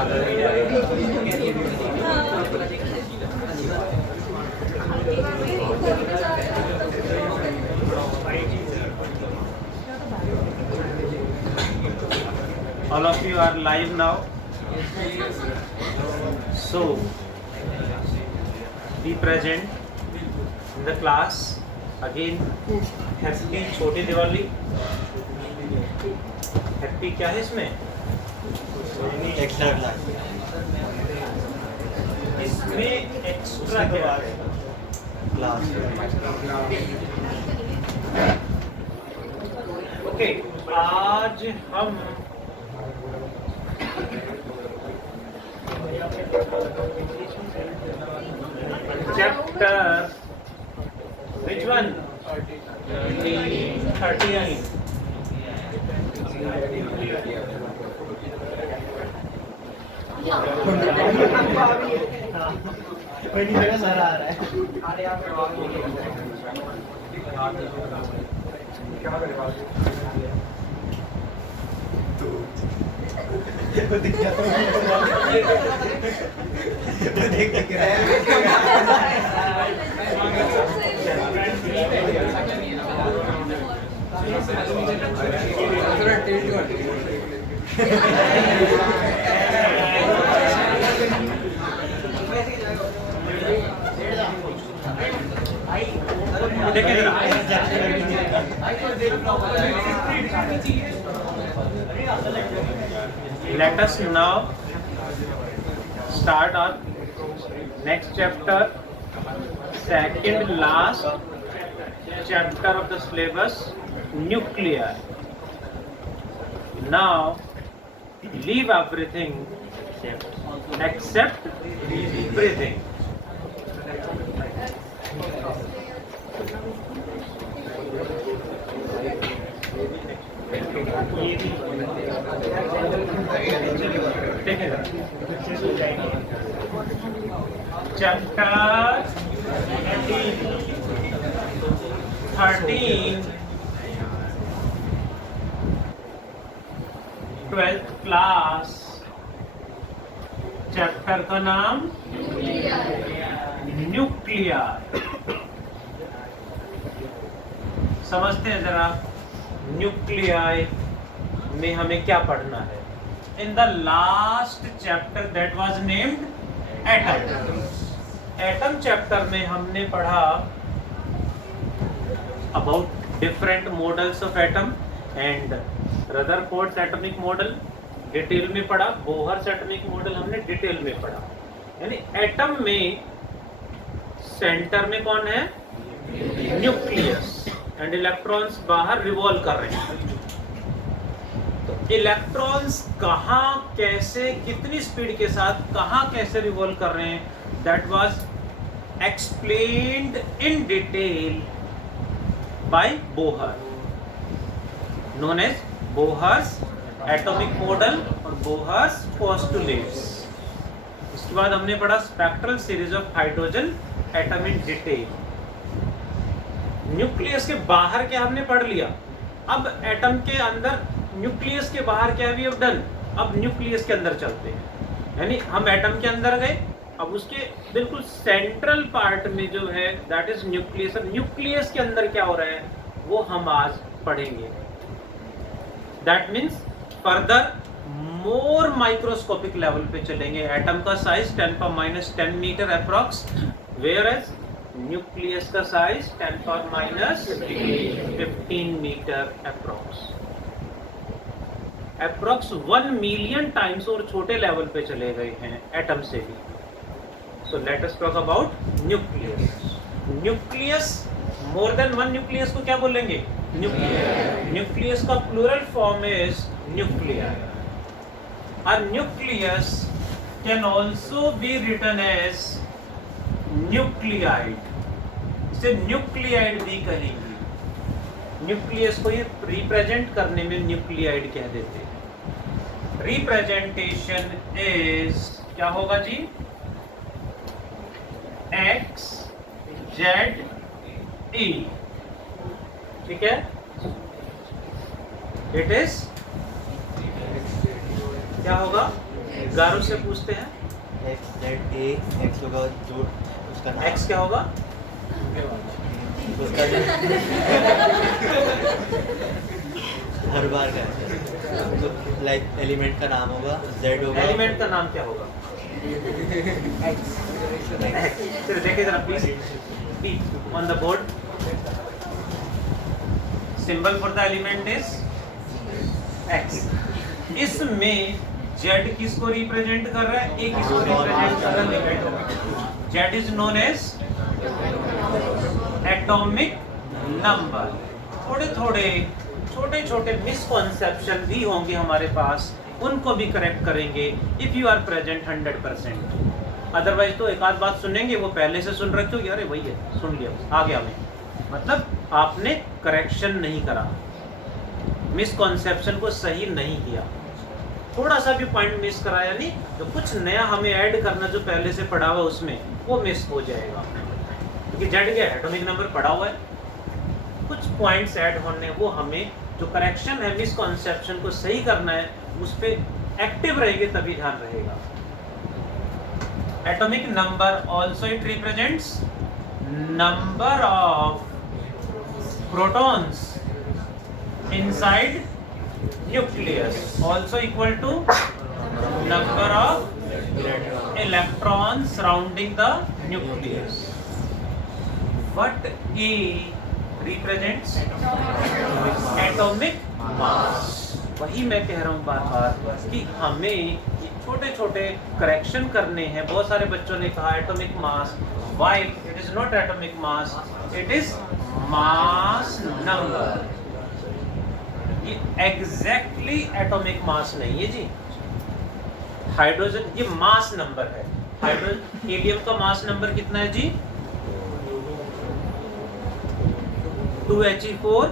All of you are live now. So, be present in the class. Again, happy छोटी Diwali. Happy क्या है इसमें? Extra class. इसमें extra क्या है? क्लास. ओके, आज हम चैप्टर which one? 39. पहली जगह सारा आ रहा है. देख रहा Let us now start our next chapter, second last chapter of the syllabus, nuclei. Now leave everything except breathing. Chapter 13, 12th class. Chapter का नाम न्यूक्लिया. समझते हैं जरा न्यूक्लियाई में हमें क्या पढ़ना है. In the last chapter that was named atom. Atom chapter में हमने पढ़ा about different models of atom and Rutherford's atomic model detail में पढ़ा. बोहर्स एटॉमिक मॉडल हमने डिटेल में पढ़ा. यानी एटम में सेंटर में कौन है? न्यूक्लियस. एंड इलेक्ट्रॉन्स बाहर रिवॉल्व कर रहे हैं. तो इलेक्ट्रॉन्स कहाँ कैसे कितनी स्पीड के साथ कहाँ कैसे रिवॉल्व कर रहे हैं, that was explained in detail by Bohr, known as Bohr's atomic model और बोहर्स पोस्टुलेट्स. उसके बाद हमने पढ़ा spectral series of hydrogen atom in detail. Nucleus के बाहर क्या हमने पढ़ लिया. अब एटम के अंदर न्यूक्लियस के बाहर क्या वी हैव डन. अब न्यूक्लियस के अंदर चलते हैं. यानी हम एटम के अंदर गए. अब उसके बिल्कुल सेंट्रल पार्ट में जो है दैट इज न्यूक्लियस. अब न्यूक्लियस के अंदर क्या हो रहा है वो हम आज पढ़ेंगे. That means further more microscopic level पे चलेंगे. एटम का size 10⁻10 meter approx, whereas nucleus का size 10⁻15 meter approx. 1 million times और छोटे लेवल पे चले गए हैं एटम से भी. So let us talk about nucleus. Nucleus more than one nucleus को क्या बोलेंगे? न्यूक्लियस. न्यूक्लियस का plural form is nuclei. A nucleus can also be written as nuclide. इसे न्यूक्लियाइड भी कहेंगे. न्यूक्लियस को ये रिप्रेजेंट करने में न्यूक्लियाइड कह देते हैं. रिप्रेजेंटेशन इज क्या होगा जी? X Z E. ठीक है. इट इज क्या होगा? गारो से पूछते हैं एक्स जेड ए एक्स होगा जो उसका नाम एक्स क्या होगा? उसका जो हर बार का है लाइक एलिमेंट का नाम होगा जेड होगा एलिमेंट का नाम क्या होगा? एक्स चलो देखिए जरा please be on the board symbol for the element is X. इसमें जेड किसको रिप्रेजेंट कर रहा है? ए किसको रिप्रेजेंट कर रहा है? Z is known as atomic number. थोड़े थोड़े छोटे छोटे मिसकॉन्सेप्शन भी होंगे हमारे पास, उनको भी करेक्ट करेंगे if you are present 100%। Otherwise तो एक आध बात सुनेंगे, वो पहले से सुन रखे हो, यार वही है, सुन लिया, आ गया हमें, मतलब आपने करेक्शन नहीं करा, मिसकॉन्सेप्शन को सही नहीं किया, थोड़ा सा भी पॉइंट मिस करा, यानी तो कुछ नया हमें ऐड करना जो पहले से पढ़ा हुआ उसमें वो मिस हो जाएगा, क्योंकि जेड क्या है? एटॉमिक नंबर पढ़ा हुआ है, कुछ पॉइंट्स ऐड होने, वो हमें जो करेक्शन है मिसकॉन्सेप्शन को सही करना है, उस पे एक्टिव रहेंगे तभी ध्यान रहेगा। Atomic number also it represents number of protons inside nucleus also equal to number of electrons surrounding the nucleus. What E represents? Atomic mass. वही मैं कह रहा हूँ बार बार कि हमें छोटे छोटे करेक्शन करने हैं। बहुत सारे बच्चों ने कहा atomic mass, while it is not atomic mass, it is mass number। ये एग्जैक्टली एटॉमिक मास नहीं है जी। हाइड्रोजन ये मास नंबर है। हाइड्रोजन हीलियम का मास नंबर कितना है जी? 2He4।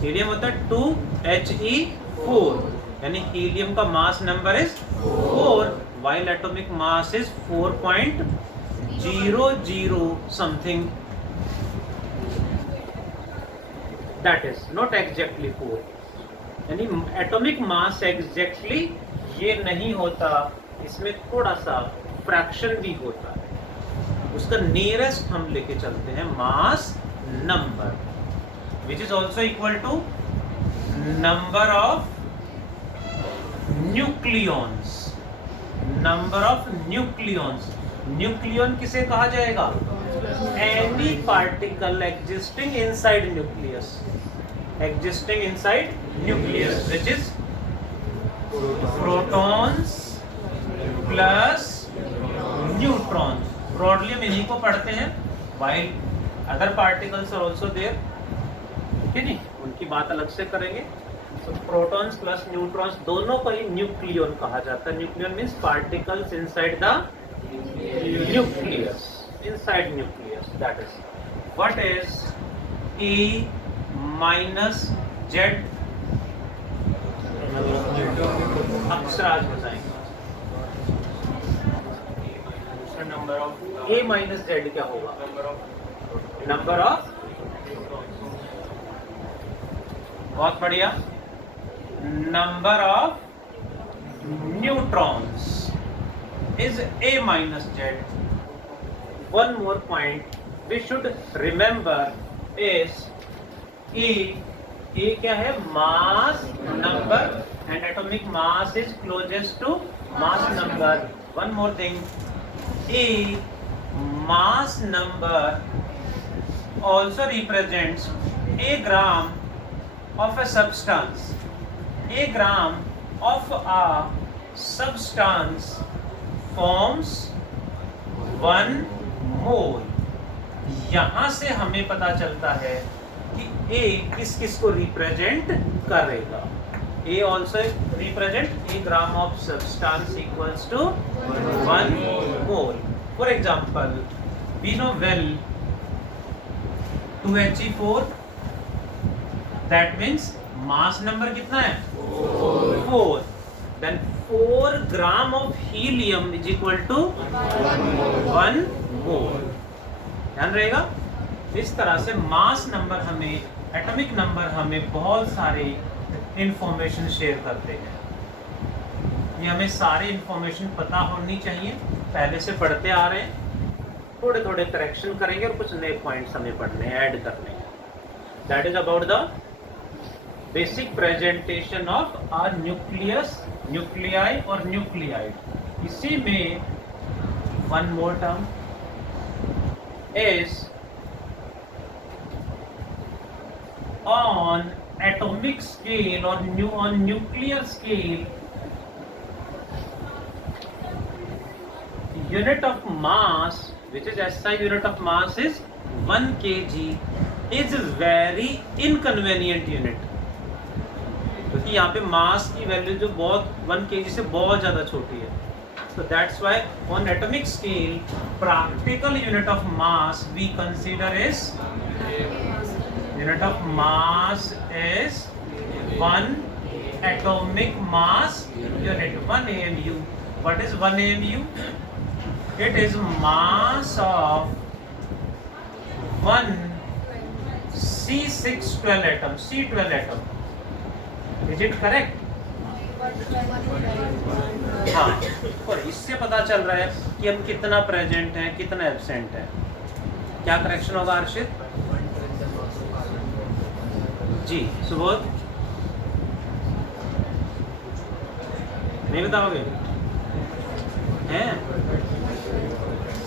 हीलियम होता है 2He4, यानी हीलियम का mass number is 4, while atomic mass is 4.00 something. That is not exactly 4, यानी एटॉमिक मास एग्जैक्टली ये नहीं होता, इसमें थोड़ा सा फ्रैक्शन भी होता है, उसका नियरेस्ट हम लेके चलते हैं mass number, which is also equal to number of nucleons. Number of nucleons, nucleon किसे कहा जाएगा? Any particle existing inside nucleus, existing inside nucleus, which is protons plus neutrons. Broadly हम इन्हीं को पढ़ते हैं, while other particles are also there, ठीक है नहीं, उनकी बात अलग से करेंगे। तो प्रोटॉन्स प्लस न्यूट्रॉन्स दोनों को ही न्यूक्लियन कहा जाता है। Nucleon means particles inside the nucleus, inside nucleus. That is what is E minus Z? Akshraj बताएंगे। Number of A minus Z क्या होगा? नंबर ऑफ, बहुत बढ़िया, number of neutrons is A minus Z. One more point we should remember is E क्या है? Mass number, and atomic mass is closest to mass number. One more thing, E mass number also represents a gram of a substance. A gram of a substance forms 1 मोल। यहां से हमें पता चलता है कि A किस किस को रिप्रेजेंट करेगा। A also represent a gram of substance equals to 1 mole. For example, we know well 2He4, that means mass number कितना है? 4. Then 4 gram of helium is equal to 1 मोल। ध्यान रहेगा। इस तरह से मास नंबर हमें, एटॉमिक नंबर हमें बहुत सारे इंफॉर्मेशन शेयर करते हैं। ये हमें सारी इंफॉर्मेशन पता होनी चाहिए, पहले से पढ़ते आ रहे हैं, थोड़े थोड़े करेक्शन करेंगे और कुछ नए पॉइंट्स हमें पढ़ने हैं, ऐड करने हैं। That is about the basic presentation of our nucleus, nuclei और न्यूक्लियाइड। इसी में one more term is on atomic scale or on nuclear scale, unit of mass, which is SI unit of mass is 1 kg, is very inconvenient unit, क्योंकि यहाँ पे मास की value जो बहुत 1 kg से बहुत ज़्यादा छोटी है। So that's why on atomic scale, practical unit of mass we consider is unit of mass is 1 atomic mass unit, 1 AMU. What is 1 AMU? It is mass of 1 C612 atom, C12 atom. Is it correct? हाँ, और इससे पता चल रहा है कि हम कितना प्रेजेंट है, कितना एब्सेंट है। क्या करेक्शन होगा अर्शित जी? सुबोध नहीं बताओगे? हैं?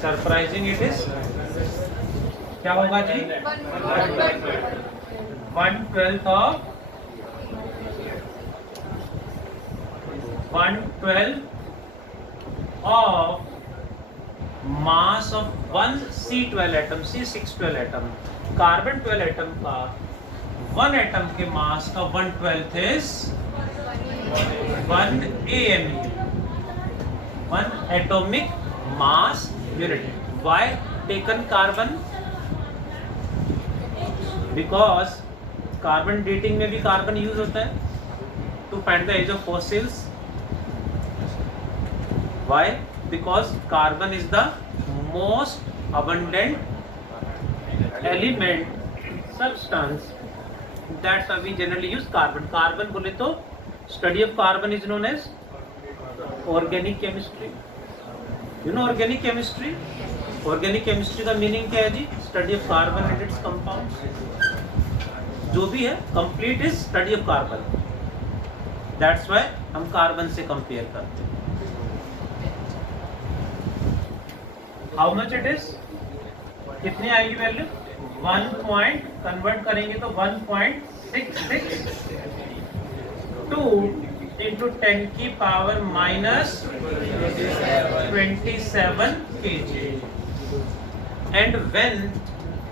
Surprising it is. क्या होगा जी? 1/12 of 1/12 of mass of 1 C12 atom, C612 atom, carbon 12 atom का 1 एटम के मास का 1/12 is 1 AMU, 1 atomic mass unit. Why taken carbon? Because carbon dating में भी कार्बन यूज होता है to find the age of fossils. Why? Because carbon is the most abundant element, substance. That's why we generally use carbon. Carbon बोले तो study of carbon is known as organic chemistry. You know organic chemistry? Organic chemistry का meaning क्या है जी? Study of carbon and its compounds. जो भी है complete is study of carbon. That's why हम carbon से कंपेयर करते हैं। How much it is? कितनी आएगी वैल्यू? 1 पॉइंट कन्वर्ट करेंगे तो 1.662 into 10 की power -27 kg. And when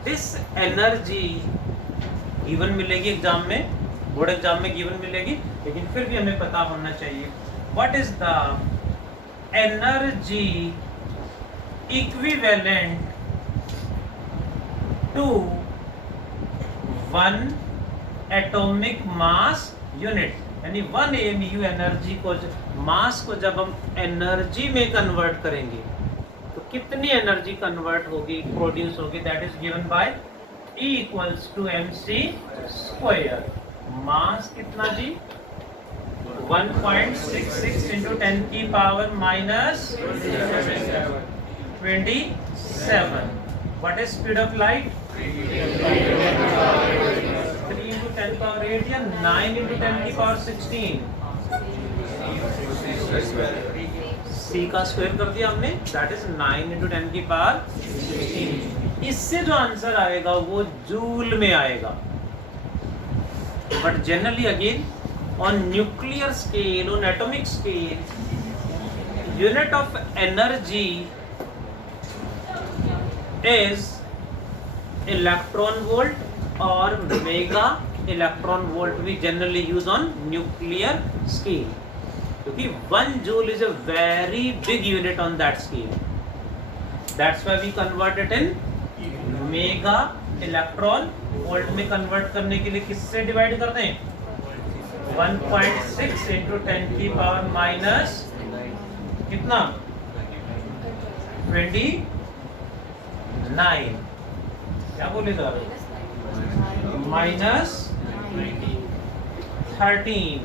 this energy given मिलेगी एग्जाम में, बोर्ड एग्जाम में गिवन मिलेगी, लेकिन फिर भी हमें पता होना चाहिए what is the energy equivalent to 1 atomic mass unit, यानी 1 AMU एनर्जी को, मास को जब हम एनर्जी में कन्वर्ट करेंगे तो कितनी एनर्जी कन्वर्ट होगी, प्रोड्यूस होगी, that is given by E equals to mc square. मास कितना जी? 1.66 into 10 की power -27. What is speed of light? 3 into 10 power 8 या 9 into 10 की पावर 16. C का स्क्वायर कर दिया हमने, that is 9 into 10 की पावर 16. इससे जो आंसर आएगा वो जूल में आएगा, but generally again on nuclear scale, on atomic scale, unit of energy is electron volt और mega electron volt we generally use on nuclear scale, क्योंकि 1 joule is a very big unit on that scale. That's why we convert it in mega electron volt में convert करने के लिए किससे divide कर दें? 1.6 into 10 की पावर माइनस कितना? 29. क्या बोले जा रहे? -13.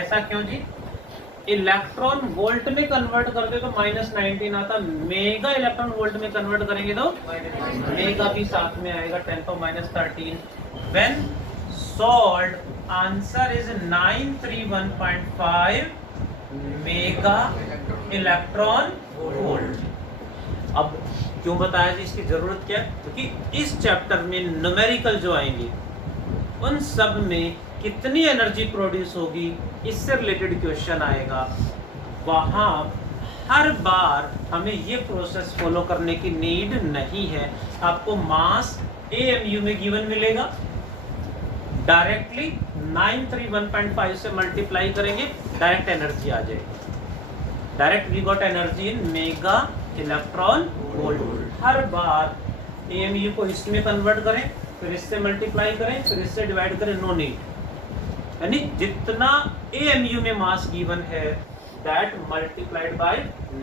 ऐसा क्यों जी? इलेक्ट्रॉन वोल्ट में कन्वर्ट करते तो -19 आता, मेगा इलेक्ट्रॉन वोल्ट में कन्वर्ट करेंगे तो मेगा भी साथ में आएगा, 10⁻13। When solved answer is 931.5 mega electron volt. अब क्यों बताया जी, इसकी जरूरत क्या है? क्योंकि इस चैप्टर में न्यूमेरिकल जो आएंगे उन सब में कितनी एनर्जी प्रोड्यूस होगी इससे रिलेटेड क्वेश्चन आएगा। वहाँ हर बार हमें ये प्रोसेस फॉलो करने की नीड नहीं है। आपको मास AMU में गिवन मिलेगा, डायरेक्टली 931.5 से मल्टीप्लाई करेंगे, डायरेक्ट एनर्जी आ जाएगी। Direct we got energy in mega electron volt. हर बार AMU को इसमें कन्वर्ट करें, फिर इससे मल्टीप्लाई करें, फिर इससे डिवाइड करें, नो नीड। यानी जितना AMU में मास गिवन है that multiplied by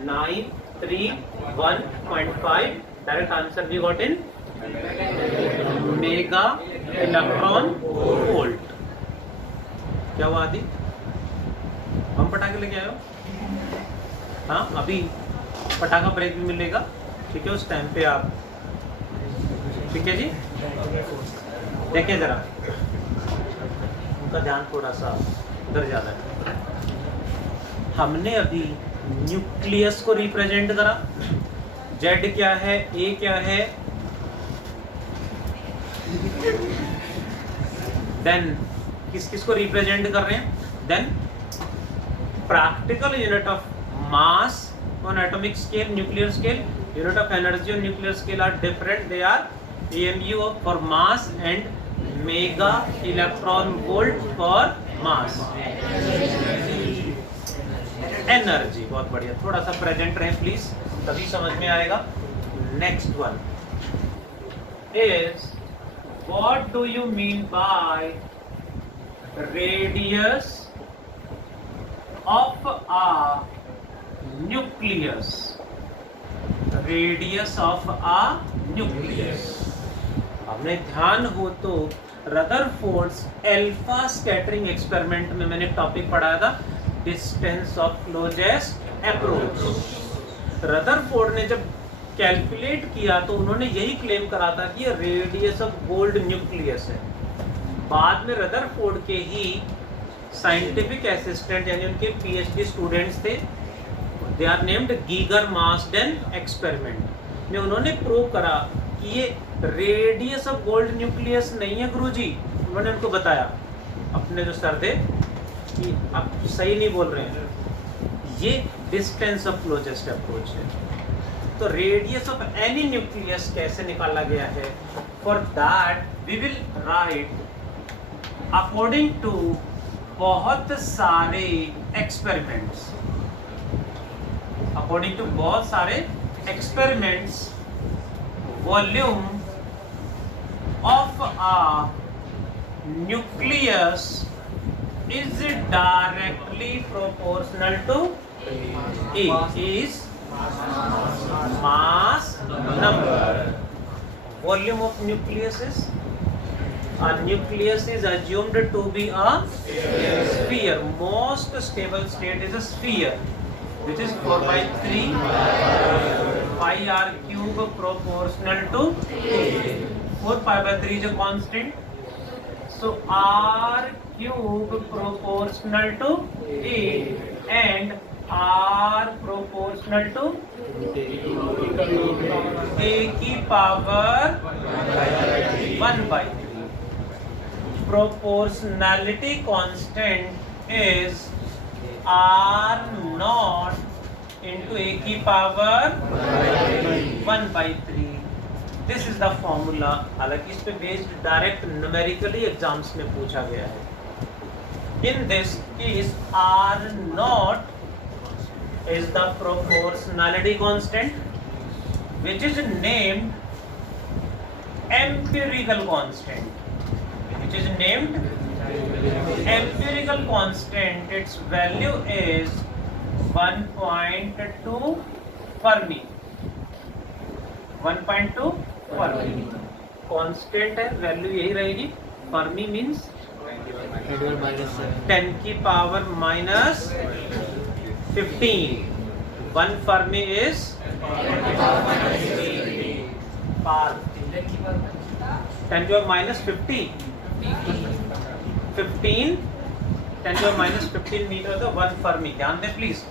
931.5, direct answer we got in mega electron volt. क्या हुआ आदि? हम पटाखे लेके आए हो? हाँ, अभी पटाखा ब्रेक भी मिलेगा, ठीक है, उस टाइम पे आप, ठीक है जी। देखिए जरा, उनका ध्यान थोड़ा सा उधर ज्यादा है। हमने अभी न्यूक्लियस को रिप्रेजेंट करा, Z क्या है, A क्या है, देन किस किस को रिप्रेजेंट कर रहे हैं, then practical unit of mass on atomic scale, nuclear scale, unit of energy on nuclear scale are different. They are AMU for mass and mega electron volt for mass. Energy, बहुत बढ़िया। थोड़ा सा present रहें please, तभी समझ में आएगा। Next one is what do you mean by radius of a nucleus? Radius of a nucleus. हमने ध्यान हो तो रदरफोर्ड्स अल्फा स्कैटरिंग एक्सपेरिमेंट में मैंने टॉपिक पढ़ाया था, distance of closest approach. Rutherford ने जब कैलकुलेट किया तो उन्होंने यही क्लेम करा था कि ये रेडियस ऑफ गोल्ड न्यूक्लियस है। बाद में रदरफोर्ड के ही साइंटिफिक असिस्टेंट यानी उनके PhD स्टूडेंट्स थे, they are named Geiger Marsden experiment में उन्होंने प्रूव करा कि ये रेडियस ऑफ गोल्ड न्यूक्लियस नहीं है गुरुजी। उन्होंने उनको बताया, अपने जो सर थे, कि आप सही नहीं बोल रहे हैं, ये डिस्टेंस ऑफ क्लोजेस्ट अप्रोच है। तो रेडियस ऑफ एनी न्यूक्लियस कैसे निकाला गया है? For that we will write according to बहुत सारे एक्सपेरिमेंट्स, अकॉर्डिंग टू बहुत सारे experiments, volume of a nucleus is directly proportional to A is mass number. Volume of nucleus is, a nucleus is assumed to be a sphere. Most stable state is a sphere, which is 4/3 pi r cube proportional to A. 4 pi/3 is a constant. So r cube proportional to A and r proportional to A की power 1/3. Proportionality constant is r naught into A की power 1/3. This is the formula. हालांकि इस पे based direct numerically exams में पूछा गया है। In this case R naught is the proportionality constant which is named empirical constant, which is named empirical constant. It's value is 1.2 Fermi. 1.2 Fermi constant है, value यही रहेगी। फर्मी मींस 10 की power 15. 1 Fermi is par 10 to the minus 50. 15 10 to the minus 15 meter the 1 Fermi. ध्यान दें please.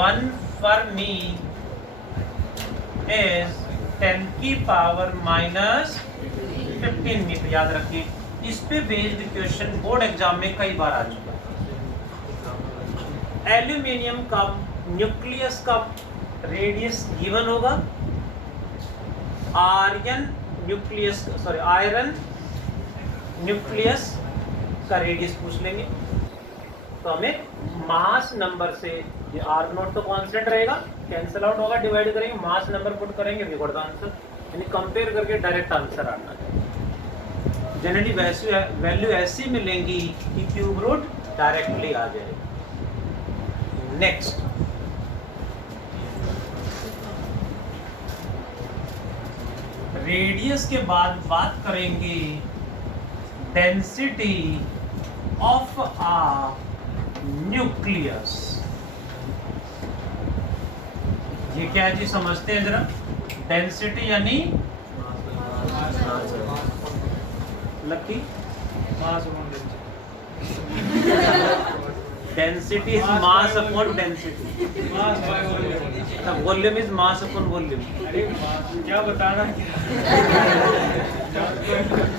1 Fermi is 10 की power minus 15 metre. याद रखिए, इस पे बेस्ड क्वेश्चन बोर्ड एग्जाम में कई बार आ चुका है. एल्यूमिनियम का न्यूक्लियस का रेडियस गिवन होगा. आयरन न्यूक्लियस का रेडियस पूछ लेंगे. तो हमें मास नंबर से, ये आर नॉट तो कांस्टेंट रहेगा, कैंसिल आउट होगा, डिवाइड करेंगे, मास नंबर पुट करेंगे, रिकॉर्ड द आंसर. यानी कंपेयर करके डायरेक्ट आंसर आना चाहिए. जनरली वैल्यू ऐसी मिलेंगी कि क्यूब रूट डायरेक्टली आ जाएगा. नेक्स्ट, रेडियस के बाद बात करेंगे डेंसिटी ऑफ अ न्यूक्लियस. ये क्या है जी, समझते हैं जरा. डेंसिटी यानी lucky density is mass upon density. Volume is mass upon volume. क्या बताना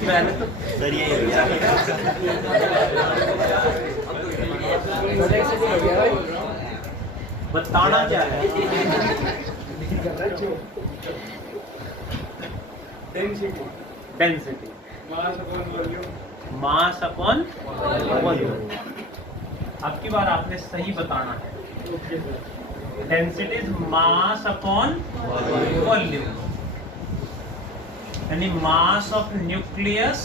मैंने तो सर यही हो गया. बताना क्या है. Density mass upon volume. अब की बार आपने सही बताना है. Density is mass upon volume, यानी mass of nucleus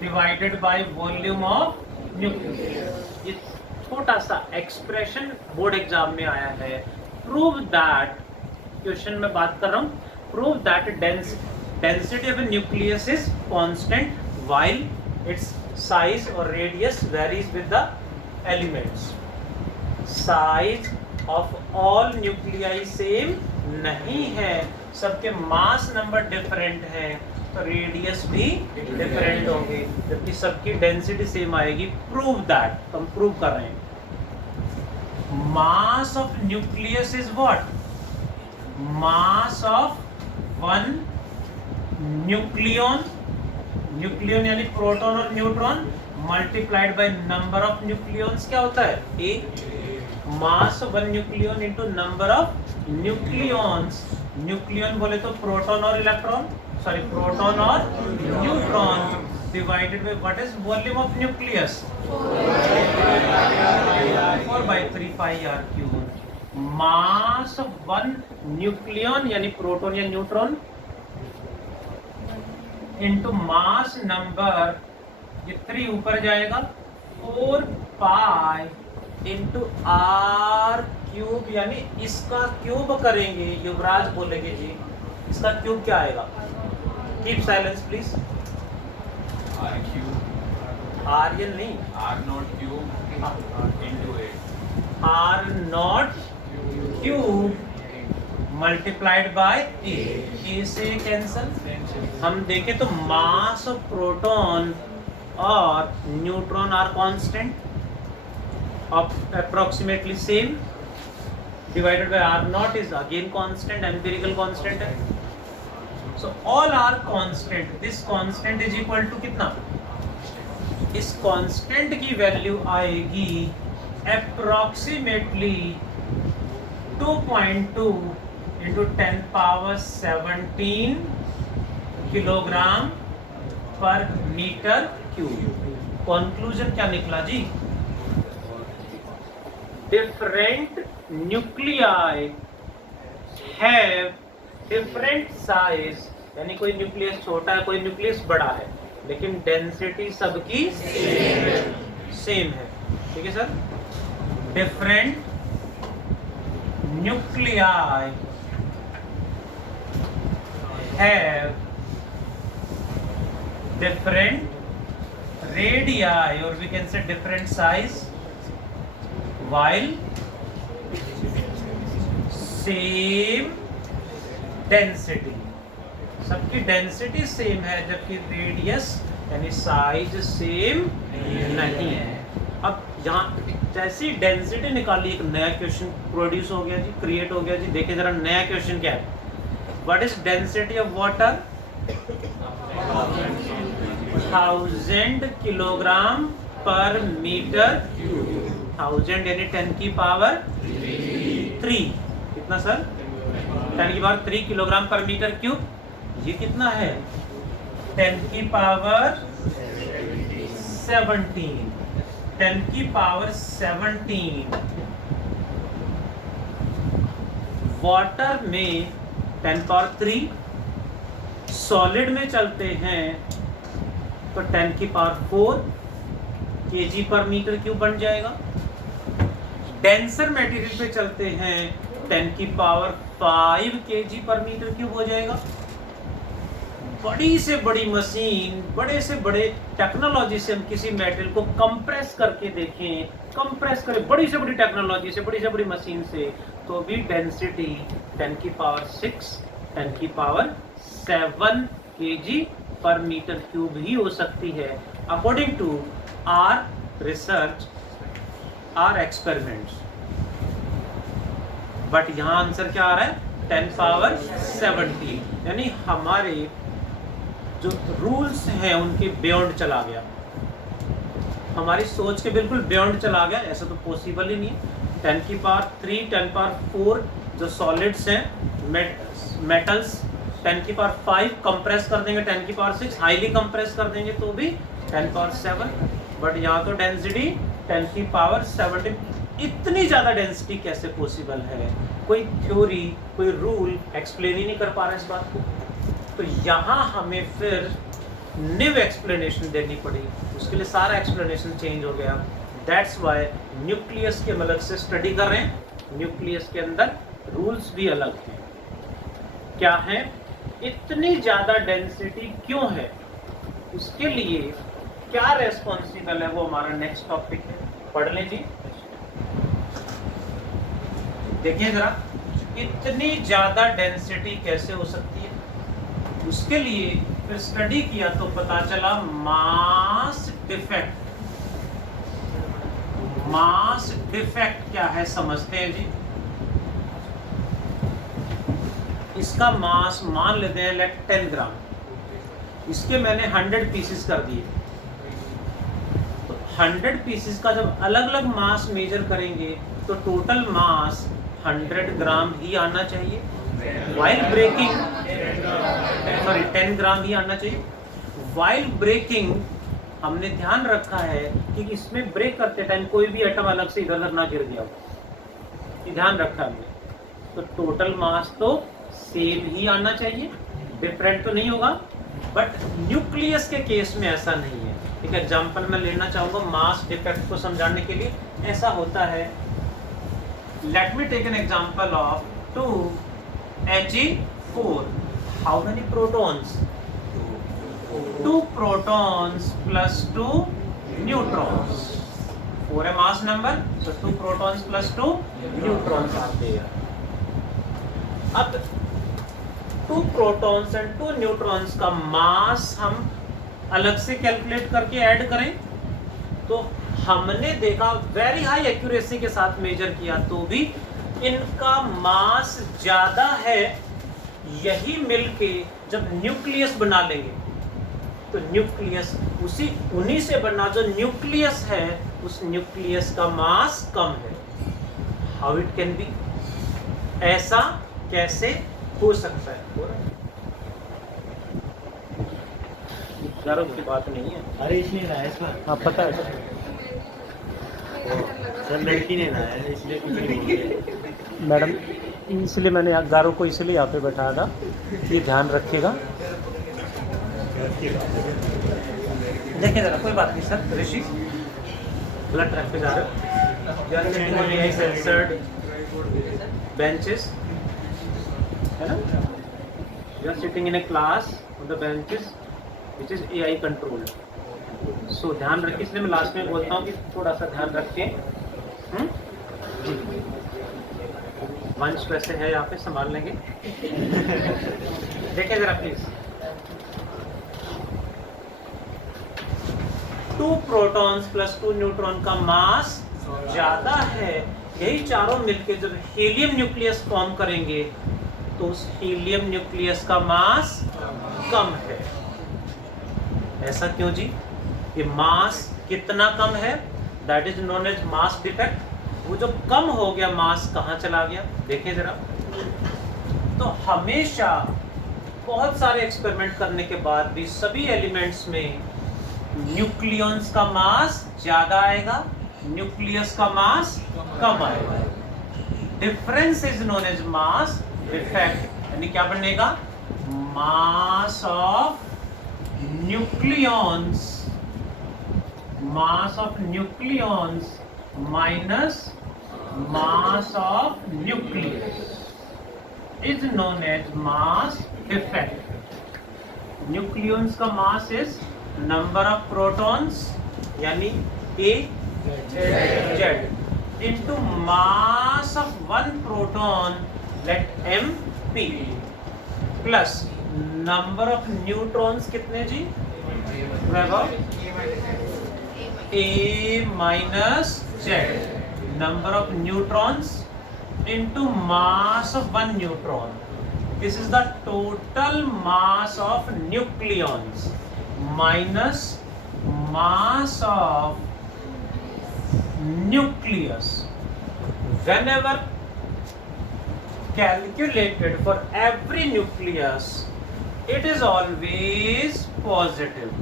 divided by volume of nucleus. ये छोटा सा एक्सप्रेशन बोर्ड एग्जाम में आया है. प्रूव दैट, क्वेश्चन में बात कर रहा हूं, prove that density of a nucleus is constant while its size और radius varies with the elements. Size of all nuclei same नहीं है, सबके मास नंबर डिफरेंट है, तो रेडियस भी डिफरेंट होंगे, जबकि सबकी डेंसिटी सेम आएगी. प्रूव दैट, हम प्रूव कर रहे हैं. Mass of nucleus is what? Mass of one nucleon, nucleon यानी प्रोटॉन और neutron, multiplied by number of nucleons. क्या होता है? A. Mass one nucleon into number of nucleons. Nucleon बोले तो प्रोटॉन और इलेक्ट्रॉन, सॉरी प्रोटॉन और neutron, divided by what is volume of nucleus? 4/3 pi r cube. Mass of one nucleon यानी proton या neutron into mass number, ये 3 ऊपर जाएगा, 4 pi into are cube, यानी इसका क्यूब करेंगे. युवराज बोलेंगे जी इसका क्यूब क्या आएगा? Keep silence please. आर्यन नहीं, R naught cube into 8. R naught cube multiplied by A. A से कैंसल. हम देखें तो मास ऑफ प्रोटॉन और neutron are constant, approximately same, divided by r naught is again constant, empirical constant है. So all are constant. This constant is equal to कितना? इस constant की वैल्यू आएगी approximately 2.2 into 10 power 17 किलोग्राम पर metre cube. Conclusion क्या निकला जी? Different nuclei have different size, यानी कोई न्यूक्लियस छोटा है, कोई न्यूक्लियस बड़ा है, लेकिन डेंसिटी सबकी सेम है. ठीक है sir. Different nuclei have different radii, or we can say different size while same density, सबकी डेंसिटी सेम है जबकि रेडियस यानी साइज सेम नहीं है। अब यहाँ जैसी डेंसिटी निकाली एक नया क्वेश्चन प्रोड्यूस हो गया जी, क्रिएट हो गया जी। देखिए जरा नया क्वेश्चन क्या है, what is density of water? 1000 kilogram पर मीटर क्यूब। 1000 यानी 10 की पावर 3, कितना सर? 10 की पावर 3 किलोग्राम पर मीटर क्यूब। ये कितना है? 10 की पावर 17, 10 की पावर 17। वाटर में 10 पावर 3, सॉलिड में चलते हैं तो 10 की पावर 4 केजी पर मीटर क्यूब बन जाएगा। डेंसर मटेरियल पे चलते हैं 10 की पावर 5 केजी पर मीटर क्यूब हो जाएगा। बड़ी से बड़ी मशीन, बड़े से बड़े टेक्नोलॉजी से हम किसी मेटेरियल को कंप्रेस करके देखें, कंप्रेस करें बड़ी से बड़ी टेक्नोलॉजी से, बड़ी से बड़ी मशीन से, तो भी डेंसिटी 10 की पावर 6, 10 की पावर 7 केजी पर मीटर क्यूब ही हो सकती है, according to our research, or experiments. But यहाँ आंसर क्या आ रहा है? 10 पावर 17, यानी हमारे जो रूल्स हैं उनके बियॉन्ड चला गया, हमारी सोच के बिल्कुल बियॉन्ड चला गया। ऐसा तो पॉसिबल ही नहीं है। 10 की पावर 3, 10 पावर 4 जो सॉलिड्स हैं, मेटल्स 10 की पावर 5 कंप्रेस कर देंगे, 10 की पावर 6 हाईली कंप्रेस कर देंगे तो भी 10 पावर 7। बट यहाँ तो डेंसिटी 10 की पावर 17। इतनी ज़्यादा डेंसिटी कैसे पॉसिबल है? कोई थ्योरी, कोई रूल एक्सप्लेन ही नहीं कर पा रहा है इस बात को। तो यहाँ हमें फिर न्यू एक्सप्लेनेशन देनी पड़ी, उसके लिए सारा एक्सप्लेनेशन चेंज हो गया। दैट्स वाई न्यूक्लियस की हम अलग से स्टडी कर रहे हैं। न्यूक्लियस के अंदर रूल्स भी अलग हैं। क्या है? इतनी ज़्यादा डेंसिटी क्यों है, उसके लिए क्या रेस्पॉन्सिबल है, वो हमारा नेक्स्ट टॉपिक है। पढ़ लें जी। देखिए जरा, इतनी ज़्यादा डेंसिटी कैसे हो सकती है? उसके लिए फिर स्टडी किया तो पता चला मास डिफेक्ट। मास डिफेक्ट क्या है समझते हैं जी। इसका मास मान लेते हैं लेट 10 ग्राम, इसके मैंने 100 पीसेस कर दिए। तो 100 पीसेस का जब अलग अलग मास मेजर करेंगे तो टोटल मास 100 ग्राम ही आना चाहिए। वाइल ब्रेकिंग, सॉरी 10 ग्राम ही आना चाहिए। वाइल ब्रेकिंग हमने ध्यान रखा है कि इसमें ब्रेक करते टाइम कोई भी एटम अलग से इधर उधर ना गिर गया हो, ये ध्यान रखा हमने। तो टोटल मास तो सेम ही आना चाहिए, डिफरेंट तो नहीं होगा। बट न्यूक्लियस के केस में ऐसा नहीं है। एक एग्जांपल मैं लेना चाहूँगा मास डिफेक्ट को समझाने के लिए। ऐसा होता है, let me take an example of 2He4. How many protons? 2 protons plus 2 neutrons. 4 है mass number, so 2 protons plus 2 neutrons are there. अब 2 protons and 2 neutrons का mass हम अलग से कैलकुलेट करके ऐड करें तो हमने देखा वेरी हाई एक्यूरेसी के साथ मेजर किया तो भी इनका मास ज्यादा है। यही मिलके जब न्यूक्लियस बना लेंगे तो न्यूक्लियस उन्हीं से बना जो न्यूक्लियस है, उस न्यूक्लियस का मास कम है। How it can be? ऐसा कैसे हो सकता है? जरूर की बात नहीं है। अरे इसलिए ना है इसमें, हाँ पता है सर लड़की ने ना है इसलिए कुछ नहीं हो गया। मैडम, इसलिए मैंने गारों को इसलिए यहाँ पे बैठाया था, ये ध्यान रखिएगा। देखिए जरा, कोई बात नहीं सर। ऋषि ब्लड ट्रैक पे जा रहे हो, सेंसर्ड बेंचेस है ना, you are sitting in a class on the benches which is AI controlled. So ध्यान रखिए, इसलिए मैं लास्ट में बोलता हूँ कि थोड़ा सा ध्यान रखें। वंश वैसे है यहाँ पे, संभाल लेंगे। देखिए जरा प्लीज, 2 प्रोटॉन्स प्लस 2 न्यूट्रॉन का मास ज्यादा है। यही चारों मिलके जब हीलियम न्यूक्लियस फॉर्म करेंगे तो उस हीलियम न्यूक्लियस का मास कम है। ऐसा क्यों जी? ये मास कितना कम है, that is known as mass defect. वो जो कम हो गया मास कहाँ चला गया, देखिए जरा। तो हमेशा बहुत सारे एक्सपेरिमेंट करने के बाद भी सभी एलिमेंट्स में न्यूक्लियॉन्स का मास ज्यादा आएगा, न्यूक्लियस का मास कम आएगा। Difference is known as mass defect. यानी क्या बनेगा, mass of nucleons minus mass of nucleus is known as mass defect. Nucleons का mass is number of protons यानी A Z into mass of one proton, let M P, plus number of neutrons कितने जी? A minus Z, number of neutrons into mass of one neutron. This is the total mass of nucleons minus mass of nucleus. Whenever calculated for every nucleus, it is always positive.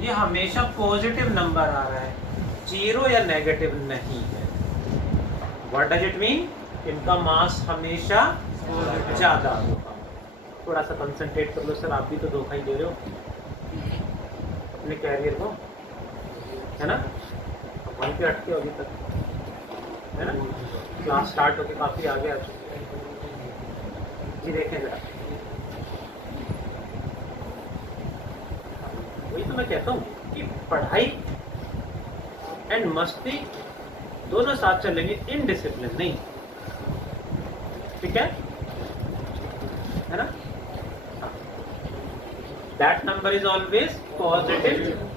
ये हमेशा positive number आ रहा है, zero या negative नहीं है। What does it mean? इनका मास हमेशा ज्यादा होगा। थोड़ा सा कंसंट्रेट कर लो सर, आप भी तो धोखा ही दे रहे हो अपने कैरियर को, है ना? वहीं पे अटके हो अभी तक, है ना? क्लास स्टार्ट होके काफी आगे आ चुके हैं जी। देखें जरा, वही तो मैं कहता हूँ कि पढ़ाई एंड मस्ती दोनों साथ चलेंगे, इनडिसिप्लिन नहीं। ठीक है ना? That number is always positive.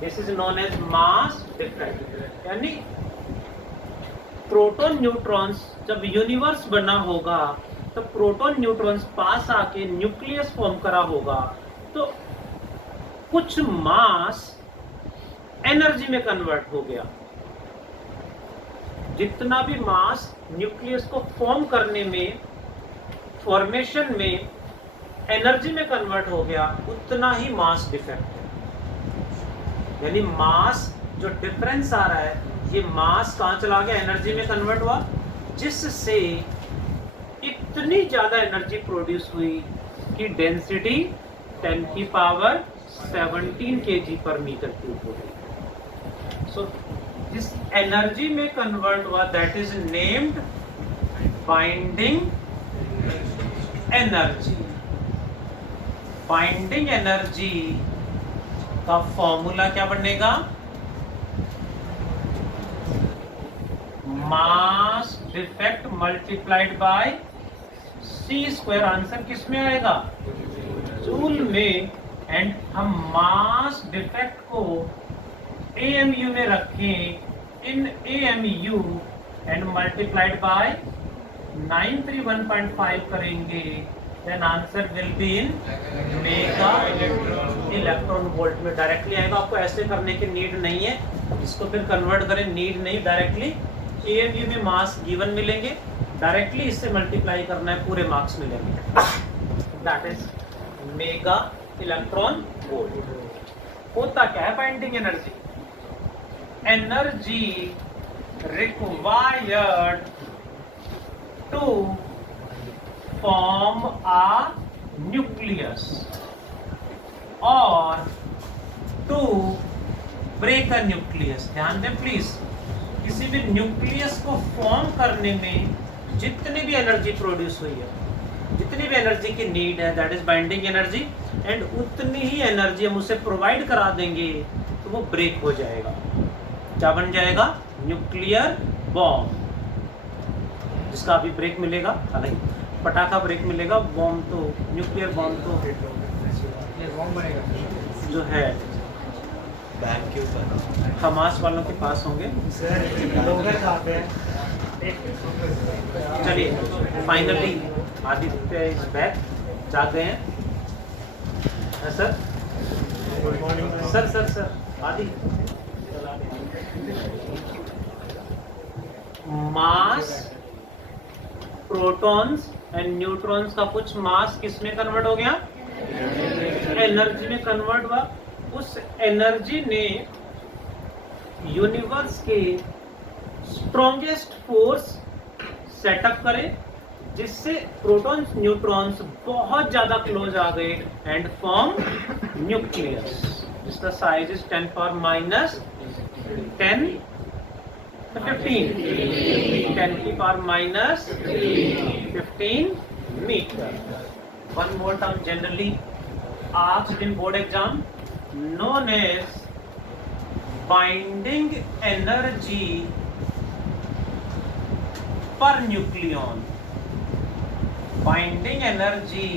This is known as mass difference. यानी प्रोटॉन न्यूट्रॉन्स जब यूनिवर्स बना होगा तो प्रोटॉन न्यूट्रॉन्स पास आके न्यूक्लियस फॉर्म करा होगा, तो कुछ मास एनर्जी में कन्वर्ट हो गया। जितना भी मास न्यूक्लियस को फॉर्म करने में, फॉर्मेशन में एनर्जी में कन्वर्ट हो गया, उतना ही मास डिफेक्ट है। यानी मास जो डिफरेंस आ रहा है, ये मास कहाँ चला गया, एनर्जी में कन्वर्ट हुआ, जिससे इतनी ज्यादा एनर्जी प्रोड्यूस हुई कि डेंसिटी 10 की power 17 kg per metre cube हो गई। सो जिस एनर्जी में कन्वर्ट हुआ that is named binding energy. Binding energy का फॉर्मूला क्या बनेगा, mass defect multiplied by c square. Answer किस में आएगा, जूल में। एंड हम मास डिफेक्ट को AMU में रखें, in AMU and multiplied by 931.5 करेंगे, then answer will be in mega electron volt में डायरेक्टली आएगा। आपको ऐसे करने की नीड नहीं है, इसको फिर कन्वर्ट करें, नीड नहीं, डायरेक्टली AMU में मास गिवन मिलेंगे, डायरेक्टली इससे मल्टीप्लाई करना है, पूरे मार्क्स मिलेंगे। That is mega electron volt. होता क्या है binding energy, energy required to form a nucleus और टू ब्रेक अ न्यूक्लियस। ध्यान दें प्लीज, किसी भी न्यूक्लियस को फॉर्म करने में जितनी भी एनर्जी प्रोड्यूस हुई है, जितनी भी एनर्जी की नीड है, that is binding energy, and उतनी ही एनर्जी हम उसे प्रोवाइड करा देंगे तो वो ब्रेक हो जाएगा। क्या बन जाएगा, न्यूक्लियर बॉम्ब। जिसका अभी ब्रेक मिलेगा, हालांकि पटाखा ब्रेक मिलेगा, बॉम्ब तो न्यूक्लियर बॉम्ब तो जो है बैक के ऊपर हमास वालों के पास होंगे। चलिए फाइनली आदित्य इज बैक, जाग गए हैं सर? सर आदि मास प्रोटॉन्स एंड न्यूट्रॉन्स का कुछ मास किस में कन्वर्ट हो गया? एनर्जी में कन्वर्ट हुआ। उस एनर्जी ने यूनिवर्स के स्ट्रॉन्गेस्ट फोर्स सेटअप करे, जिससे प्रोटॉन्स न्यूट्रॉन्स बहुत ज्यादा क्लोज आ गए एंड फॉर्म न्यूक्लियस, जिसका साइज इज 10 पावर माइनस 10 15 10 की power minus 15 metre. One more term generally asked in board exam known as binding energy per nucleon। Binding energy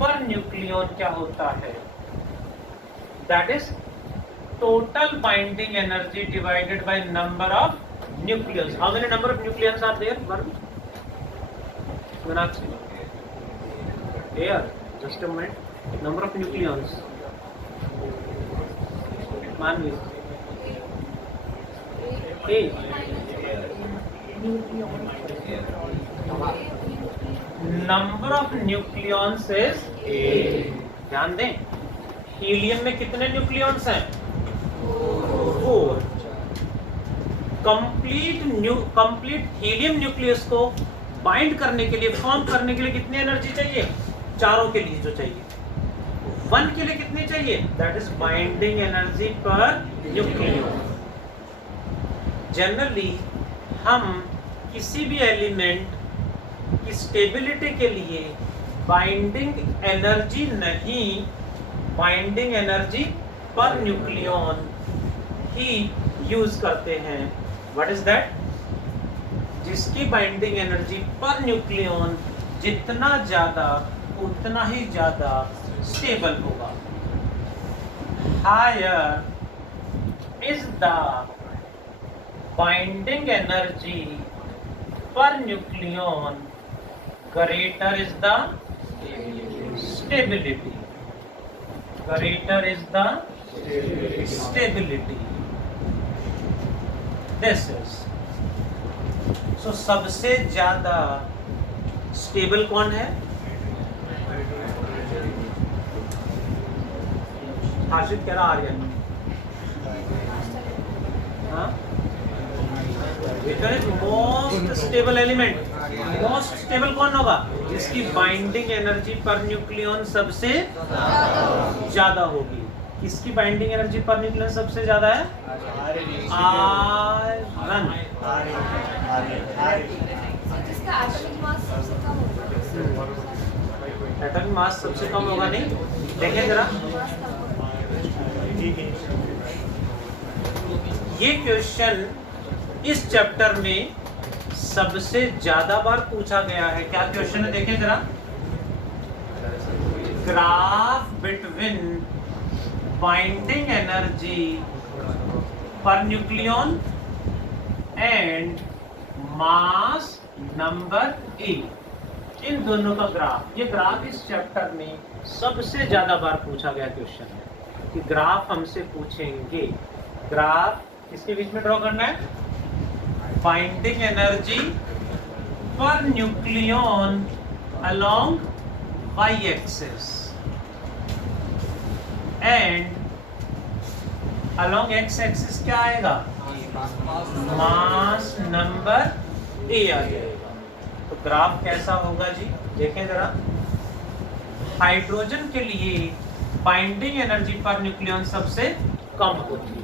per nucleon क्या होता है? That is total binding energy divided by number of nucleus. How many number of nucleus are there? Meenakshi, here just a minute, number of nucleons, Manvi, 8 number of nucleons is 8। ध्यान दें, helium में कितने nucleons हैं? 4। Complete helium nucleus को bind करने के लिए, form करने के लिए कितनी एनर्जी चाहिए? चारों के लिए जो चाहिए। 1 के लिए कितनी चाहिए? That is binding energy per nucleon. Generally हम किसी भी एलिमेंट की स्टेबिलिटी के लिए बाइंडिंग एनर्जी नहीं, बाइंडिंग एनर्जी पर न्यूक्लियन ही यूज करते हैं। What is that? जिसकी बाइंडिंग एनर्जी पर न्यूक्लियन जितना ज्यादा उतना ही ज्यादा स्टेबल होगा। Higher is the binding energy per nucleon, greater is the stability, greater is the stability, this is so सबसे ज्यादा स्टेबल कौन है? हाशिद कह रहा आर्यन। हाँ, most stable element, most stable कौन होगा? जिसकी बाइंडिंग एनर्जी पर न्यूक्लियन सबसे ज्यादा होगी। किसकी बाइंडिंग एनर्जी पर न्यूक्लियन सबसे ज्यादा है? आयरन। एटॉमिक मास सबसे कम होगा। नहीं, देखें जरा, ये क्वेश्चन इस चैप्टर में सबसे ज्यादा बार पूछा गया है। क्या क्वेश्चन है? देखें जरा, graph between binding energy per nucleon and mass number E, इन दोनों का ग्राफ। ये ग्राफ इस चैप्टर में सबसे ज्यादा बार पूछा गया क्वेश्चन है कि ग्राफ हमसे पूछेंगे। ग्राफ किसके बीच में ड्रॉ करना है? Binding energy per nucleon along y axis and along x axis क्या आएगा? मास नंबर A आ जाएगा। तो ग्राफ कैसा होगा जी? देखें जरा, हाइड्रोजन के लिए बाइंडिंग एनर्जी पर न्यूक्लियन सबसे कम होती है।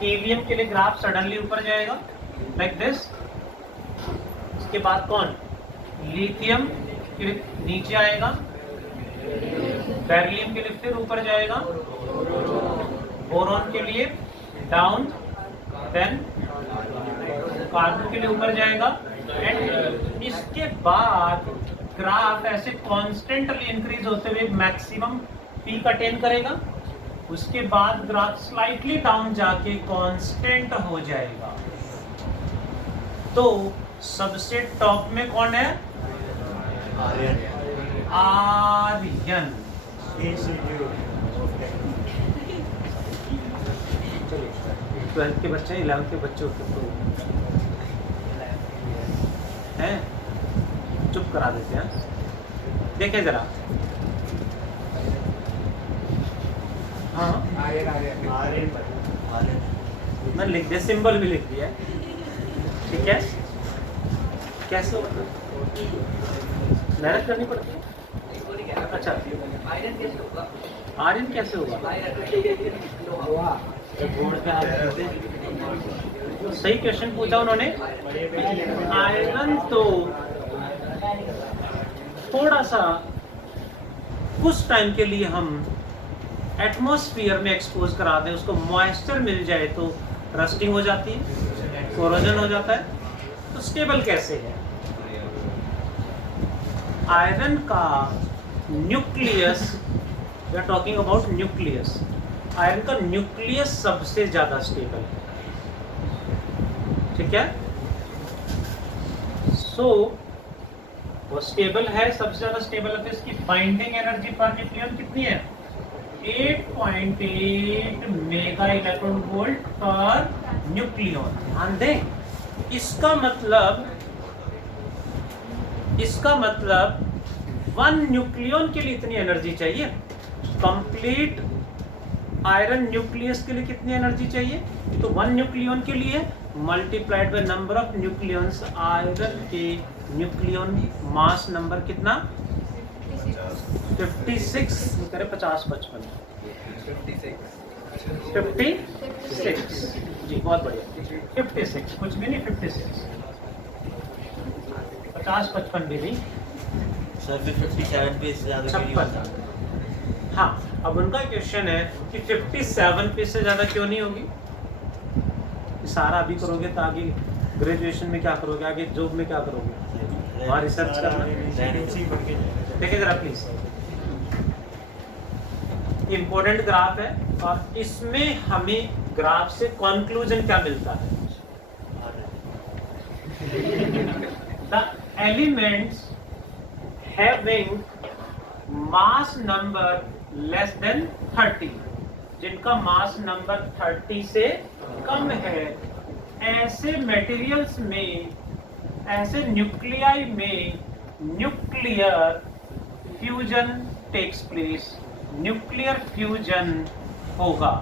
हीलियम के लिए ग्राफ सडनली ऊपर जाएगा लाइक दिस। इसके बाद कौन? लिथियम के लिए नीचे आएगा, बेरिलियम के लिए फिर ऊपर जाएगा, बोरॉन के लिए डाउन, देन कार्बन के लिए ऊपर जाएगा एंड इसके बाद ग्राफ ऐसे कॉन्स्टेंटली इंक्रीज होते हुए मैक्सिमम पीक अटेन करेगा, उसके बाद ग्राफ स्लाइटली डाउन जाके कांस्टेंट हो जाएगा। तो सबसे टॉप में कौन है? आर्यन। ट्वेल्थ के बच्चे 11th के बच्चे होते तो हैं, चुप करा देते हैं। देखे जरा, हाँ मैं लिख दिया, सिंबल भी लिख दिया, ठीक है। कैसे होगा? मेहनत करनी पड़ती है। अच्छा, आयरन कैसे होगा? सही क्वेश्चन पूछा उन्होंने। आयरन तो थोड़ा सा कुछ टाइम के लिए हम एटमॉस्फेयर में एक्सपोज करा दें, उसको मॉइस्चर मिल जाए तो रस्टिंग हो जाती है, कोरोजन हो जाता है। तो स्टेबल कैसे है? आयरन का nucleus, we are talking about nucleus, iron का न्यूक्लियस सबसे ज्यादा स्टेबल है, ठीक है। सो वो स्टेबल है, सबसे ज्यादा स्टेबल है, तो इसकी बाइंडिंग एनर्जी पर न्यूक्लियन कितनी है? 8.8 mega electron volt per nucleon. ध्यान दें, इसका मतलब 1 न्यूक्लियन के लिए इतनी एनर्जी चाहिए। कंप्लीट आयरन न्यूक्लियस के लिए कितनी एनर्जी चाहिए? तो 1 न्यूक्लियन के लिए multiplied by number of nucleons, iron के न्यूक्लियन मास नंबर कितना? 56 करे 50-55 56 जी, बहुत बढ़िया। 56 कुछ भी नहीं, 56 50-55 भी नहीं सर, 57 पे इससे ज़्यादा क्यों नहीं होता? हाँ, अब उनका क्वेश्चन है कि 57 पे से ज़्यादा क्यों नहीं होगी? सारा अभी करोगे तो आगे ग्रेजुएशन में क्या करोगे, आगे जॉब में क्या करोगे, वहाँ रिसर्च करना। देखिए जरा प्लीज, इंपॉर्टेंट ग्राफ है और इसमें हमें ग्राफ से कंक्लूजन क्या मिलता है? The elements having mass number less than 30, जिनका मास नंबर 30 से कम है, ऐसे मटेरियल्स में, ऐसे न्यूक्लियाई में nuclear fusion takes place, nuclear fusion होगा।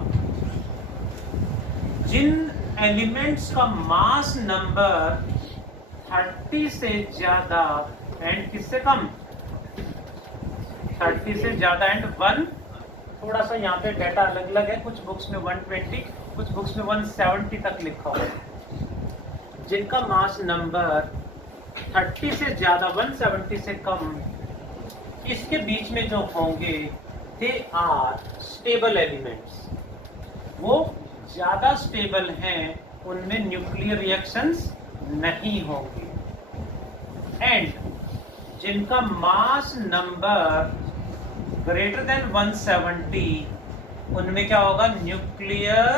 जिन एलिमेंट्स का मास नंबर 30 से ज्यादा एंड किससे कम? 30 से ज्यादा एंड 1, थोड़ा सा यहाँ पे डाटा अलग अलग है, कुछ बुक्स में 120, कुछ बुक्स में 170 तक लिखा हुआ है। जिनका मास नंबर 30 से ज्यादा 170 से कम, इसके बीच में जो होंगे दे आर स्टेबल एलिमेंट्स। वो ज्यादा स्टेबल हैं, उनमें न्यूक्लियर रिएक्शंस नहीं होंगे। एंड जिनका मास नंबर ग्रेटर देन 170, उनमें क्या होगा? Nuclear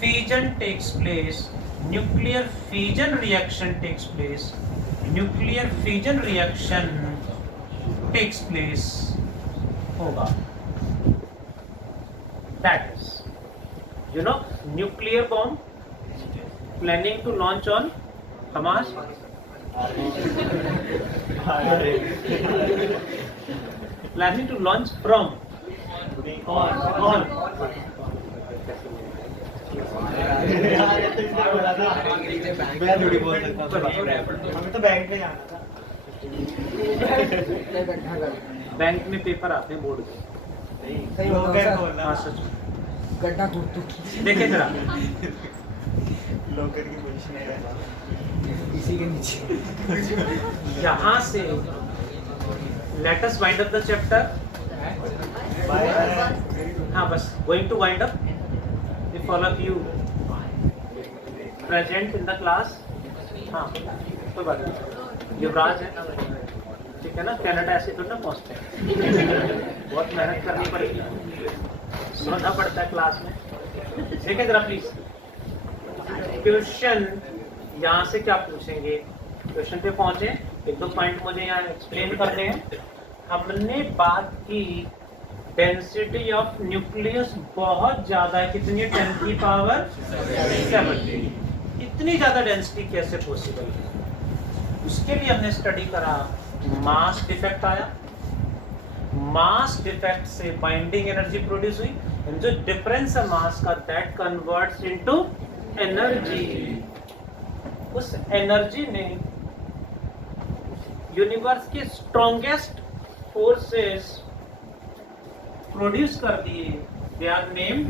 fission takes place, nuclear fission reaction takes place, nuclear fission reaction takes place होगा। That is, you know, nuclear bomb planning to launch on Hamas, planning to launch from on मैं थोड़ी बोल सकता हूँ। हमें तो बैंक में जाना था। बैंक में पेपर आते हैं बोर्ड के। सही लोकर खोलना। हाँ सच। गड्ढा खोद तू। देखिए जरा, लोकर की पोजीशन है इसी के नीचे। यहाँ से let us wind up the chapter. हाँ बस, going to wind up. If all of you present in the class? हाँ, कोई बात नहीं, युवराज है, ठीक है ना। कनाडा ऐसे थोड़ी ना पहुँचते हैं, बहुत मेहनत करनी पड़ेगी, सोना पड़ता है क्लास में। देखिए जरा प्लीज, क्वेश्चन यहाँ से क्या पूछेंगे, क्वेश्चन पे पहुंचे। एक दो पॉइंट मुझे यहाँ एक्सप्लेन करने हैं। हमने बात की डेंसिटी ऑफ न्यूक्लियस बहुत ज्यादा है, कितनी है? 10 की पावर 7। इतनी ज्यादा डेंसिटी कैसे पॉसिबल है? उसके लिए हमने स्टडी करा, मास डिफेक्ट आया, मास डिफेक्ट से बाइंडिंग एनर्जी प्रोड्यूस हुई, जो डिफरेंस है मास का दैट कन्वर्ट्स इनटू एनर्जी। उस एनर्जी ने यूनिवर्स के स्ट्रॉन्गेस्ट फोर्सेस प्रोड्यूस कर दिए, they are named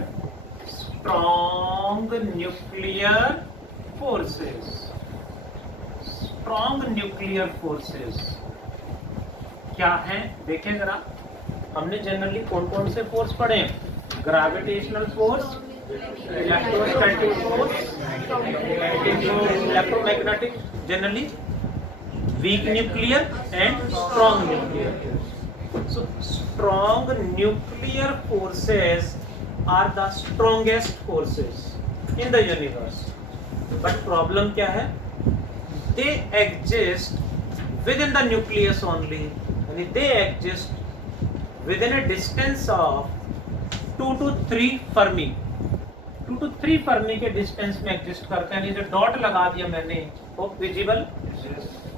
strong nuclear forces. Strong nuclear forces क्या हैं देखें जरा। हमने जनरली कौन कौन से फोर्स पढ़े हैं? Gravitational force, electrostatic force, electromagnetic, generally weak nuclear and strong nuclear. So strong nuclear forces are the strongest forces in the universe. But problem क्या है? They exist within the nucleus only, यानी they exist within a distance of 2 to 3 fermi. 2 to 3 fermi के distance में exist करते हैं। जो dot लगा दिया मैंने, वो विजिबल,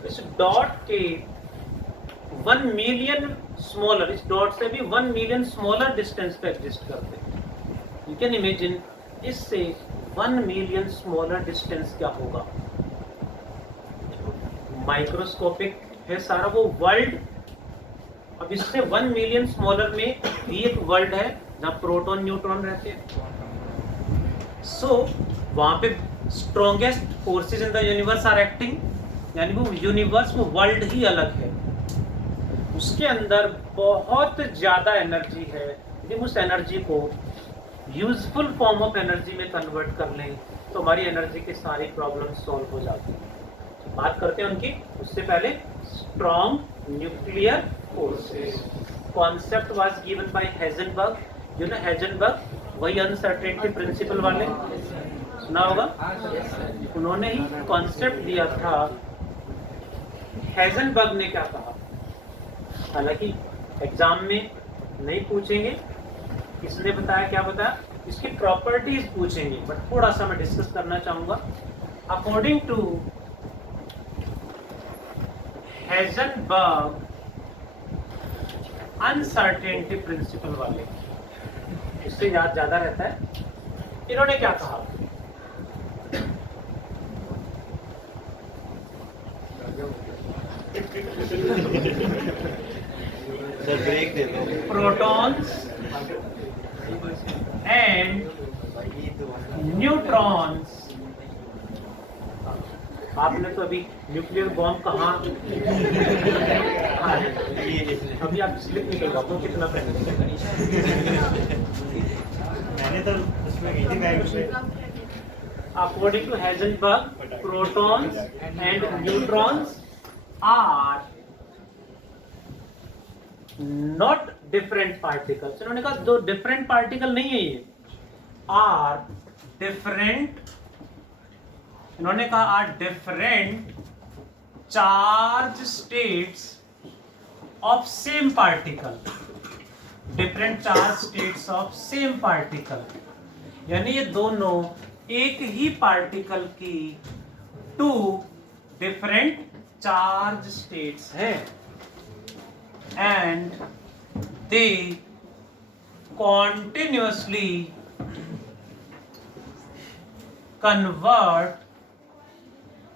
इस डॉट के 1 मिलियन स्मॉलर, इस डॉट से भी 1 मिलियन स्मॉलर डिस्टेंस पे एग्जिस्ट करते हैं। यू कैन इमेजिन इससे 1 मिलियन स्मॉलर डिस्टेंस क्या होगा। माइक्रोस्कोपिक है सारा वो वर्ल्ड। अब इससे 1 मिलियन स्मॉलर में भी एक वर्ल्ड है जहाँ प्रोटॉन न्यूट्रॉन रहते हैं। सो वहां पे strongest forces in the universe are acting, यानी वो यूनिवर्स, वो वर्ल्ड ही अलग है, उसके अंदर बहुत ज्यादा एनर्जी है। यदि उस एनर्जी को यूजफुल फॉर्म ऑफ एनर्जी में कन्वर्ट कर लें तो हमारी एनर्जी के सारी प्रॉब्लम सॉल्व हो जाती है। बात करते हैं उनकी, उससे पहले strong nuclear forces. Concept was given by Heisenberg. You know Heisenberg, वही अनसर्टेनिटी प्रिंसिपल वाले, सुना होगा, उन्होंने ही कॉन्सेप्ट दिया था। हेजनबर्ग ने क्या कहा, हालांकि एग्जाम में नहीं पूछेंगे किसने बताया क्या बताया, इसकी प्रॉपर्टीज पूछेंगे, बट थोड़ा सा मैं डिस्कस करना चाहूंगा। According to Heisenberg uncertainty principle वाले, इससे याद ज्यादा रहता है, इन्होंने क्या कहा, सर ब्रेक दे दो। Protons and neutrons. आपने तो अभी न्यूक्लियर बॉम्ब कहाँ, अभी आप स्लिप निकल गया तो कितना पहले मैंने तो उसमें गई थी बैग में। According to Heisenberg, protons and neutrons are not different particles. इन्होंने कहा दो different particle नहीं है ये, are different, इन्होंने कहा are different charge states of same particle. Different charge states of same particle. यानी ये दोनों एक ही पार्टिकल की टू डिफरेंट चार्ज स्टेट्स हैं and they continuously convert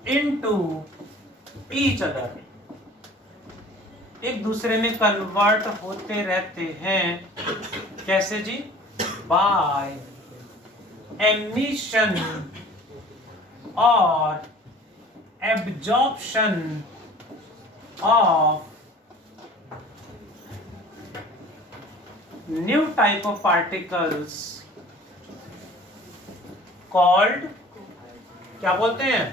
into each other, एक दूसरे में कन्वर्ट होते रहते हैं। कैसे जी? बाय एमिशन और absorption of new type of particles called, क्या बोलते हैं?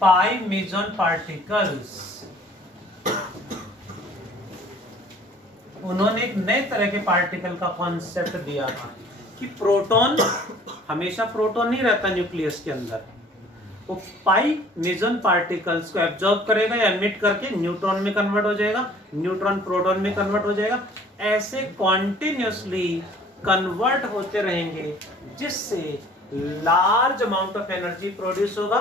पाई मेजॉन पार्टिकल्स। उन्होंने एक नए तरह के पार्टिकल का कॉन्सेप्ट दिया था कि प्रोटॉन हमेशा प्रोटॉन नहीं रहता न्यूक्लियस के अंदर, वो पाई मेजॉन पार्टिकल्स को एब्जॉर्ब करेगा या एमिट करके न्यूट्रॉन में कन्वर्ट हो जाएगा, न्यूट्रॉन प्रोटॉन में कन्वर्ट हो जाएगा, ऐसे कॉन्टिन्यूसली कन्वर्ट होते रहेंगे जिससे large amount of energy produce होगा,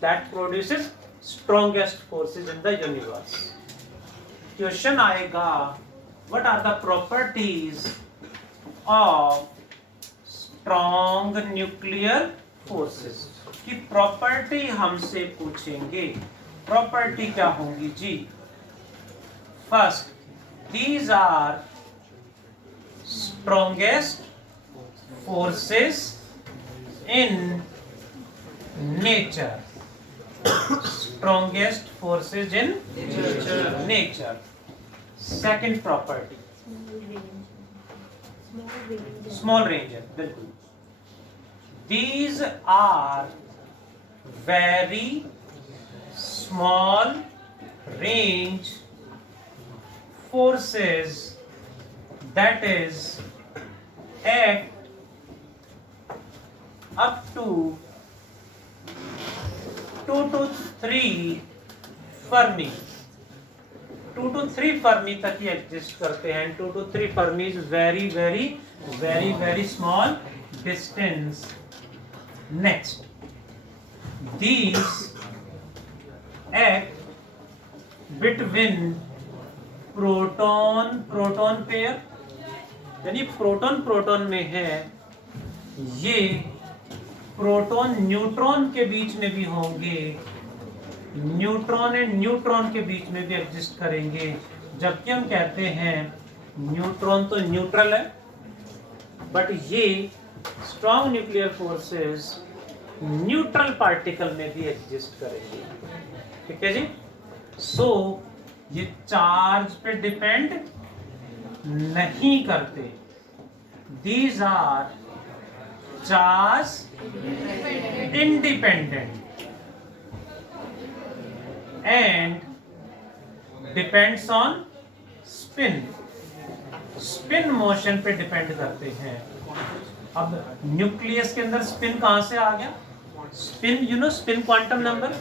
that produces strongest forces in the universe. Question आएगा, what are the properties of strong nuclear forces की प्रॉपर्टी हमसे पूछेंगे। प्रॉपर्टी क्या होंगी जी? First, these are strongest forces in nature. Strongest forces in nature. Second property, small range है, बिल्कुल। These are very small range forces, that is act up to 2 to 3 Fermi। 2 to 3 Fermi तक ही exist करते हैं। 2 to 3 Fermi is very very very very small distance। Next, these act between proton pair, यानी proton proton में है, ये proton neutron के बीच में भी होंगे, न्यूट्रॉन एंड न्यूट्रॉन के बीच में भी एग्जिस्ट करेंगे। जबकि हम कहते हैं न्यूट्रॉन तो न्यूट्रल है, बट ये strong nuclear forces neutral particle में भी एग्जिस्ट करेंगे। ठीक है जी। सो ये चार्ज पे डिपेंड नहीं करते। These are charge independent and depends on spin. Spin motion पे डिपेंड करते हैं। अब न्यूक्लियस के अंदर स्पिन कहां से आ गया? Spin, you know spin quantum number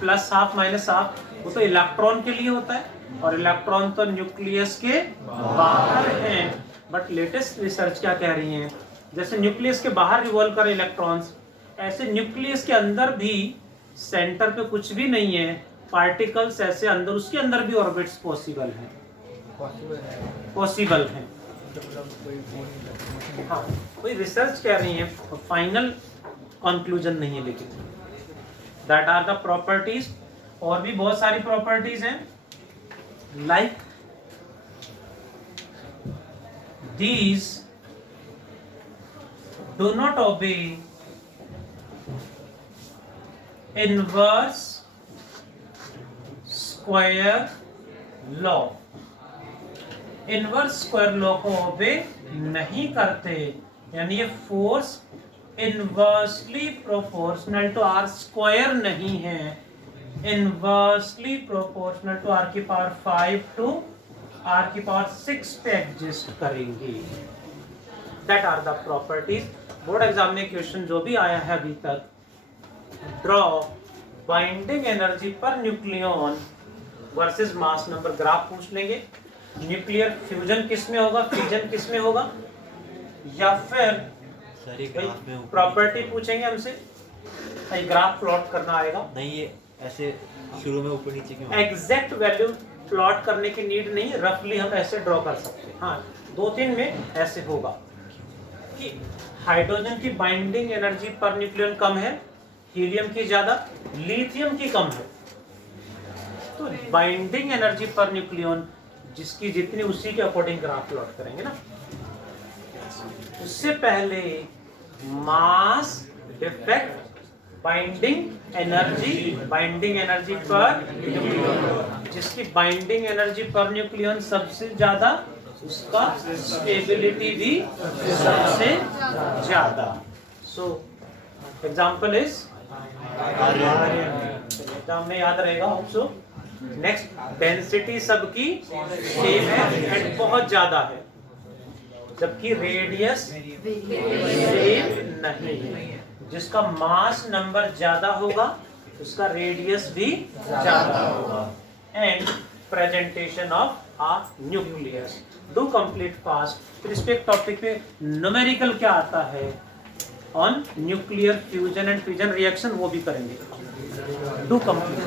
plus half minus half, वो तो इलेक्ट्रॉन के लिए होता है, और इलेक्ट्रॉन तो न्यूक्लियस के बाहर हैं। बट लेटेस्ट रिसर्च क्या कह रही है, जैसे न्यूक्लियस के बाहर रिवॉल्व कर इलेक्ट्रॉन्स, ऐसे न्यूक्लियस के अंदर भी सेंटर पे कुछ भी नहीं है, पार्टिकल्स ऐसे अंदर, उसके अंदर भी ऑर्बिट्स पॉसिबल हैं, पॉसिबल हैं। हाँ, कोई रिसर्च कह रही है, फाइनल कंक्लूजन नहीं है, लेकिन दैट आर द प्रॉपर्टीज। और भी बहुत सारी प्रॉपर्टीज हैं, like these do not obey inverse square law। Inverse square law को ओबे नहीं करते, यानी ये force inversely proportional to r square नहीं है, इनवर्सली प्रोपोर्शनल टू आर की पावर 5 टू आर की पावर 6 पे एग्जिस्ट करेंगे। That are the properties. Board exam में क्वेश्चन जो भी आया है अभी तक, draw binding energy per nucleon versus mass number, graph पूछ लेंगे। न्यूक्लियर फ्यूजन किस में होगा, फ्यूजन किस में होगा, या फिर प्रॉपर्टी पूछेंगे हमसे, ग्राफ प्लॉट करना आएगा। नहीं, ये ऐसे शुरू में ऊपर नीचे क्यों? एग्जैक्ट वैल्यू प्लॉट करने की नीड नहीं, रफली हम ऐसे ड्रॉ कर सकते हैं। हाँ, 2-3 में ऐसे होगा कि हाइड्रोजन की बाइंडिंग एनर्जी पर न्यूक्लियन कम है, हीलियम की ज्यादा, लिथियम की कम है। तो बाइंडिंग एनर्जी पर न्यूक्लियन जिसकी जितनी, उसी के अकॉर्डिंग ग्राफ प्लॉट करेंगे ना। उससे पहले mass defect, binding energy per nucleon, जिसकी बाइंडिंग एनर्जी पर न्यूक्लियन सबसे ज्यादा, उसका स्टेबिलिटी भी सबसे ज्यादा। So example is iron. Exam में याद रहेगा ऑल्सो। नेक्स्ट, डेंसिटी सबकी सेम है एंड बहुत ज्यादा है, जबकि रेडियस सेम नहीं है। जिसका मास नंबर ज्यादा होगा उसका रेडियस भी ज्यादा होगा। And presentation of a nucleus. Do complete fast. फिर इस पे एक टॉपिक पे न्यूमेरिकल क्या आता है on nuclear fusion and fission reaction, वो भी करेंगे। Do complete.